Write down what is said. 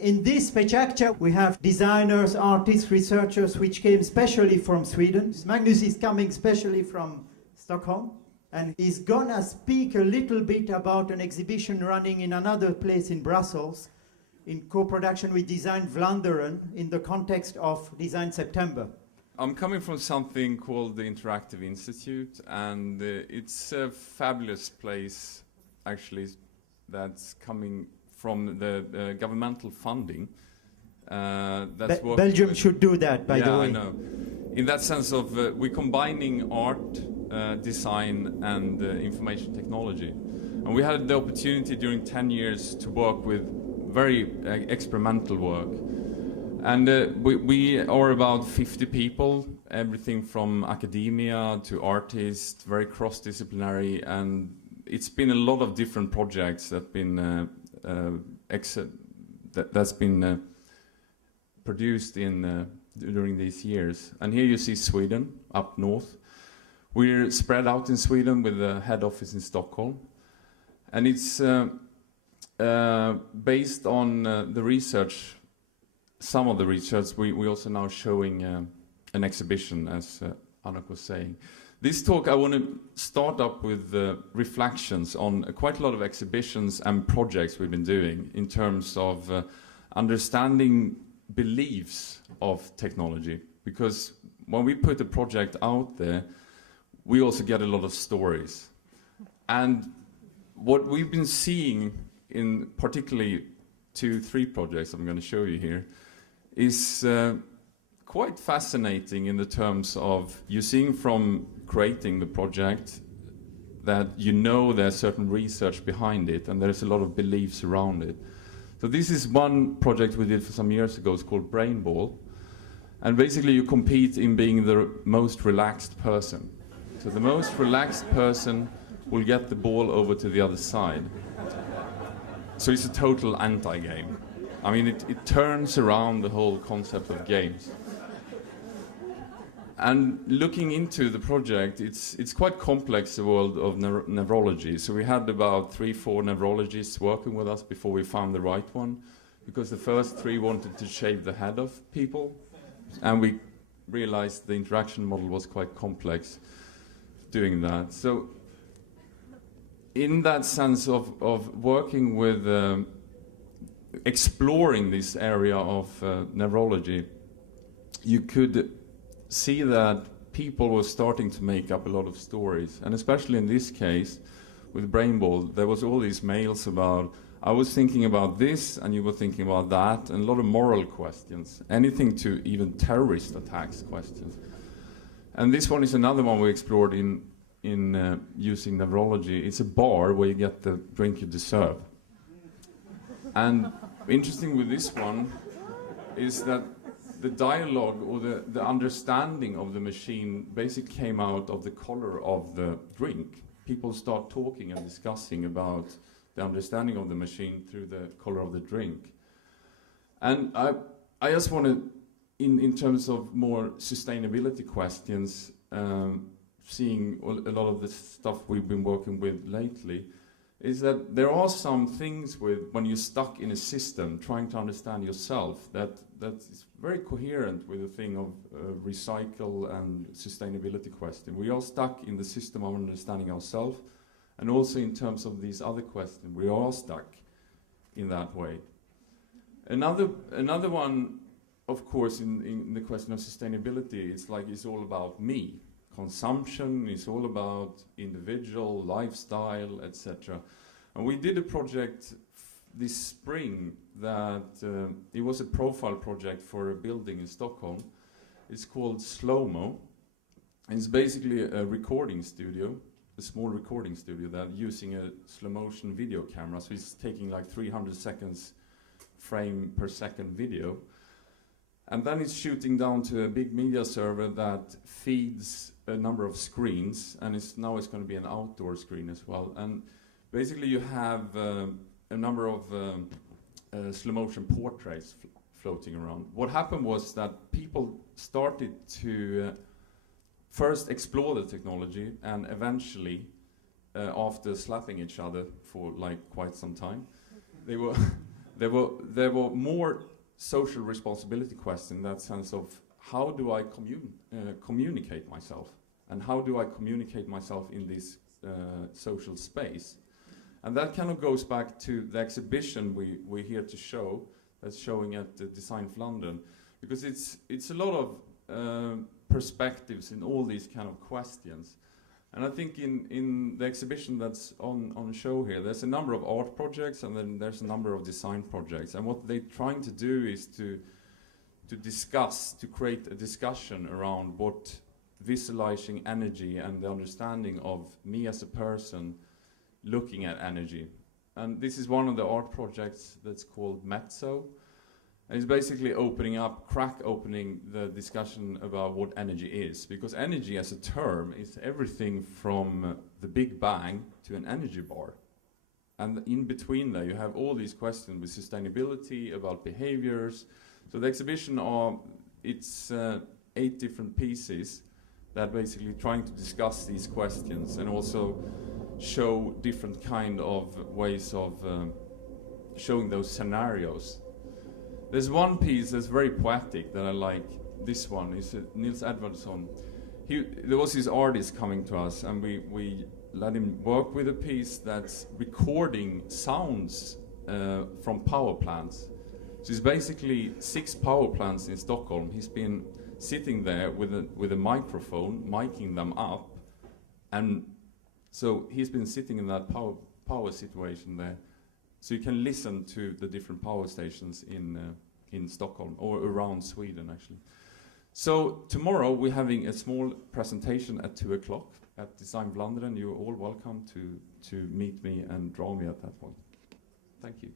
in this picture, we have designers, artists, researchers, which came specially from Sweden. Magnus is coming specially from Stockholm, and he's gonna speak a little bit about an exhibition running in another place in Brussels, in co-production with Design Vlaanderen, in the context of Design September. I'm coming from something called the Interactive Institute, and it's a fabulous place, actually, that's coming from the governmental funding. Belgium should do that, by the way. Yeah, I know. In that sense of we're combining art, design, and information technology. And we had the opportunity during 10 years to work with very experimental work. And we are about 50 people, everything from academia to artists, very cross-disciplinary, and it's been a lot of different projects that's been produced during these years. And here you see Sweden, up north. We're spread out in Sweden with the head office in Stockholm. And it's based on the research. Some of the research, we also now showing an exhibition, as Anak was saying. This talk, I want to start up with reflections on quite a lot of exhibitions and projects we've been doing in terms of understanding beliefs of technology. Because when we put a project out there, we also get a lot of stories. And what we've been seeing in particularly 2-3 projects I'm going to show you here is quite fascinating in the terms of you seeing from creating the project that you know there's certain research behind it and there's a lot of beliefs around it. So this is one project we did for some years ago. It's called Brain Ball. And basically you compete in being the most relaxed person. So the most relaxed person will get the ball over to the other side. So it's a total anti-game. I mean, it turns around the whole concept of games. And looking into the project, it's quite complex, the world of neurology. So we had about 3-4 neurologists working with us before we found the right one, because the first 3 wanted to shave the head of people. And we realized the interaction model was quite complex doing that. So in that sense of working with exploring this area of neurology, you could see that people were starting to make up a lot of stories. And especially in this case, with Brain Ball, there was all these mails about, I was thinking about this, and you were thinking about that, and a lot of moral questions, anything to even terrorist attacks questions. And this one is another one we explored in using neurology. It's a bar where you get the drink you deserve. And interesting with this one is that the dialogue or the understanding of the machine basically came out of the color of the drink. People start talking and discussing about the understanding of the machine through the color of the drink. And I just want to, in terms of more sustainability questions, seeing a lot of the stuff we've been working with lately, is that there are some things with when you're stuck in a system trying to understand yourself that is very coherent with the thing of recycle and sustainability question. We are stuck in the system of understanding ourselves, and also in terms of these other questions, we are stuck in that way. Another one, of course, in the question of sustainability, it's all about me. Consumption is all about individual lifestyle, etc. And we did a project this spring that it was a profile project for a building in Stockholm. It's called Slow-Mo. And it's basically a recording studio, a small recording studio that using a slow motion video camera. So it's taking like 300 seconds frame per second video. And then it's shooting down to a big media server that feeds a number of screens, and now it's going to be an outdoor screen as well. And basically you have a number of slow motion portraits floating around. What happened was that people started to first explore the technology, and eventually, after slapping each other for like quite some time, they there were more social responsibility questions in that sense of how do I communicate myself, and how do I communicate myself in this social space. And that kind of goes back to the exhibition we're here to show, that's showing at the Design of London, because it's a lot of perspectives in all these kind of questions. And I think in the exhibition that's on show here, there's a number of art projects and then there's a number of design projects. And what they're trying to do is to discuss, to create a discussion around what visualizing energy and the understanding of me as a person looking at energy. And this is one of the art projects that's called Mezzo. And it's basically crack opening the discussion about what energy is. Because energy as a term is everything from the Big Bang to an energy bar. And in between there you have all these questions with sustainability, about behaviors. So the exhibition it's 8 different pieces that basically trying to discuss these questions and also show different kind of ways of showing those scenarios. There's one piece that's very poetic that I like. This one is Nils Edvardsson. There was his artist coming to us, and we let him work with a piece that's recording sounds from power plants. So it's basically 6 power plants in Stockholm. He's been sitting there with a microphone, miking them up, and so he's been sitting in that power situation there. So you can listen to the different power stations in Stockholm, or around Sweden actually. So tomorrow we're having a small presentation at 2 o'clock at Design of London, and you're all welcome to meet me and draw me at that one. Thank you.